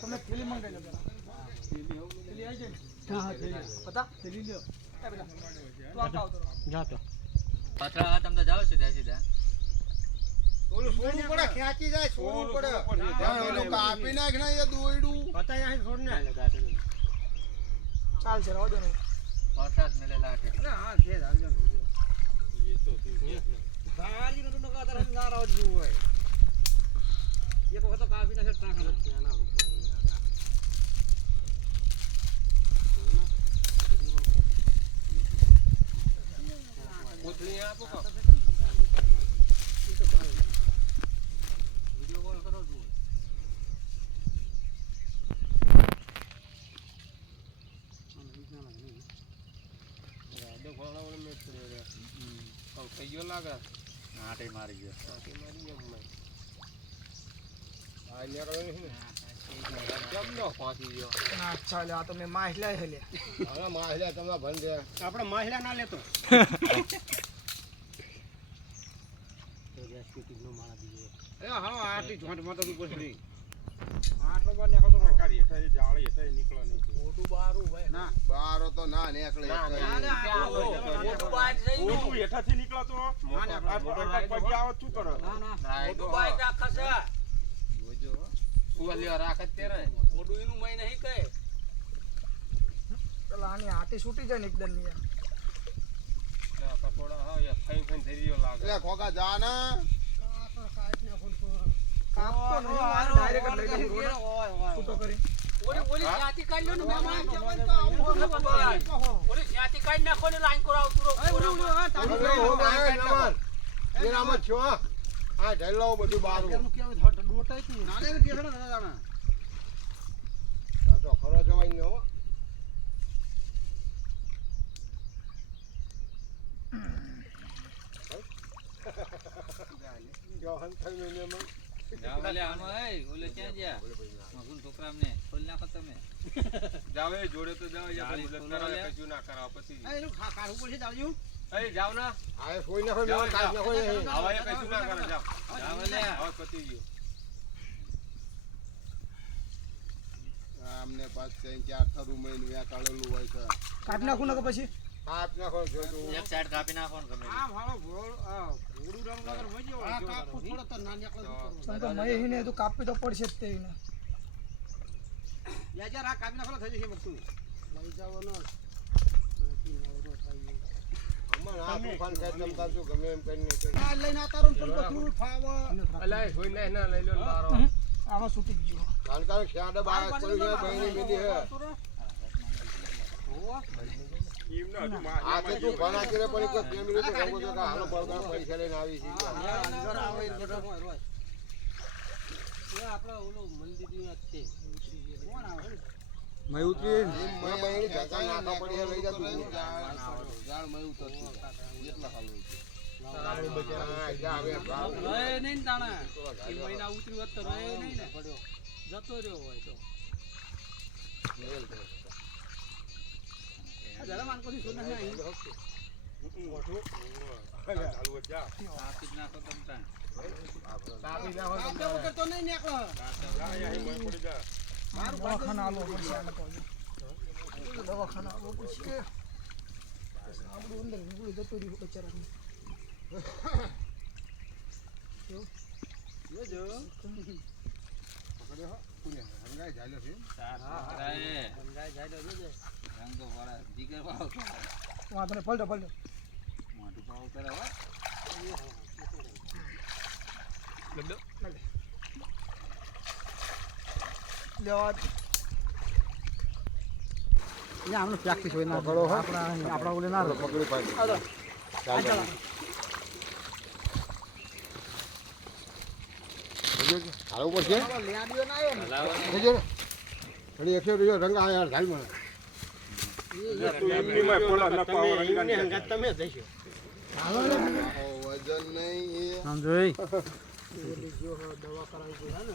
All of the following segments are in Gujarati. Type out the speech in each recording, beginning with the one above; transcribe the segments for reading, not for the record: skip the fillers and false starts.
તમે થેલી મંગાઈ લો જરા. થેલી આવી જાય ને? હા થેલી. પતા થેલી લ્યો. એ બેટા તું આવ તો જા તો. પાછા તમે તો જાવ સીધા સીધા. ઓલું સોનું પડે ખેંચી જાય સોનું પડે. ઓલું કાપી નાખ ને એ દોયડું. પતા અહીં છોડ ને. ચાલ છે રાવ દો ને. વરસાદ મેલે લાગે. હા છે હાલજો. એ તો તું સારી નતો ન કાતર ના રાવ જ હોય. એક વખત તો કાપી નાખે ટાંકા ના કોથળી આપો કો. વિડિયો કોલ કરો છો. રાડો ઘોડા મે પડ્યો રે. કઈ ગયો લાગે. આટે મારી ગયો. આટે મારી ગયો મે. આ નેરો ને. કેમ નો પહોંચી ગયો. અચ્છા લે આ તો મે માછલા હે લે. હવે માછલા તમને ભન દે. આપણે માછલા ના લેતો. એ હા આટલી જોંટ માં તો તું કોસડી. આટલો બાર ને ખાતો કાઢી હેઠા જાળી હેઠા નીકળો નહીં. ઓડું બારું ભાઈ ના. બારો તો ના નીકળે. મોટું બાઈક જઈ નો. હેઠાથી નીકળો તો આ પગ આવત શું કરો? ના ના. મોટું બાઈક રાખે છે. જોજો. કુવાલિયા રાખે તેરે. ઓડું એનું મય નહીં કહે. પેલા આની હાથી છૂટી જાય ને એકદમ ની. પકોડા હા યાર ફાઈન ફાઈન ધરીયો લાગે. એ ખોકા જા ના. કાપતો નો ડાયરેક્ટ લઈ જઈ રોડ છૂટો કરી. ઓલી જાતિ કાઢ લો ને મહેમાન જવાન તો આવું ખબર. ઓલી જાતિ કાઢ નાખો ને લાઈન કરાવ તુરો. એ નામ છો આ ઢેલો બધું બારું. કેવું ડોટાઈ તું નાને કે છે ને દાણા. તો ખરો જવાય ને હો. જોહન થઈ ને મન. જાવ લે આનો એ ઓલે ક્યાં ગયા? મગુલ છોકરામને ખોલ નાખો તમે. જાવે જોડે તો જાવ યાર મદદ કરાવે કશું ના કરાવ પછી. એ લો કાઢ ઉપર છે જાવજો. એ જાવ ના. આ કોઈ ના હોય કાઈ ના હોય. આવા કશું ના કરે જાવ. જાવ લે. હવે પતી ગયો. આમને પાસ 3-4 થરું મહિને વ્યા કાળેલું હોય છે. કાઢ નાખું ને પછી કાપ નાખો જો તો. એક સાઈડ કાપી નાખો ને ગમે. આ મારો ઘોડું રંગ વગર વજ્યો આ કાપું થોડો તો ના નીકળે તો મય હીને તો કાપી તો પડશે જ તે ને યા જા આ કાપી નાખો થઈ જશે બધું લઈ જાવનો નથી નવરો થાય અમર આ તોફાન કાઈ તમતા જો ગમે એમ કરીને આ લઈને આ તારો તમ બધું ફાવ અલાય હોય ને ના લઈ લો બારો આમાં છૂટી ગયો જાણકાર ખ્યાડ બાર કોઈ છે બહેની બેદી હે આ તો તું ભણા કરે પણ કોઈ ફેમિલી તો ગમો તો હાલો બળગા પૈસા લઈને આવી છે અંદર આવે બધો રોય એ આપડા ઓલો મંદિર ની વાત છે કોણ આવે મે ઉતરી મે બહેની ધક્કા નાખા પડી લઈ જા તું જાણ મે ઉતરતી એટલા હાલ હોય તારે બચારા જા આવે રહે નહીં તાણા એ મહિના ઉતરી વત તો રહે નહીં ને પડ્યો જતો રહ્યો હોય તો મેલ દે જરા માન કોની સોના નહીં મોટો ચાલુ જા કાપી નાખો તમ તાણ કાપી નાખો તો કરતો નહીં નીકળો જા અહીં મોય પડી જા મારું દવાખાના આલો પડશે આને તો દવાખાના આલો પડશે આપણું અંદર નીકળી જતો રહ્યો બચારાને જો પકડ્યો હો પુણે હંગાઈ જાલ્યો છે હા ગંગાઈ જાય જોજે રંગો વાળા જીગર વાળો વાંધો ને પલટો મોટું પાવ કરે હો લડો લેવા યા આમનો પ્રેક્ટિસ હોય ના પકડો હો આપણા ઓલે ના પકડી પાડી ચાલો ચાલ હાલો પડશે લેડીઓ ના આવ્યો ને જોજો ઘડી 100 રૂપિયા રંગ આ યાર ઢાલ મને એમની માં પોલા ન પાવ રંગ હંગાત તમે જઈશો વજન નહીં સમજોઈ જો દવા કરાવી છે ને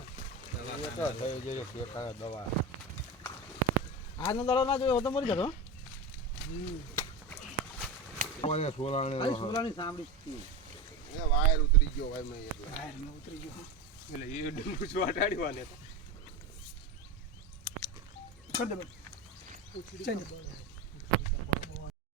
દવા તો થઈ જજો ફેકા દવા આજનો દડો ના જોયો તો મરી જતો કોને સોલાને ખાલી સોલાની સાંભળી એ વાયર ઉતરી ગયો ભાઈ મેં એટલે ઉતરી ગયો એટલે એ ડુંગર ચોટાડ્યો આને કર દે બસ. ચેન્જ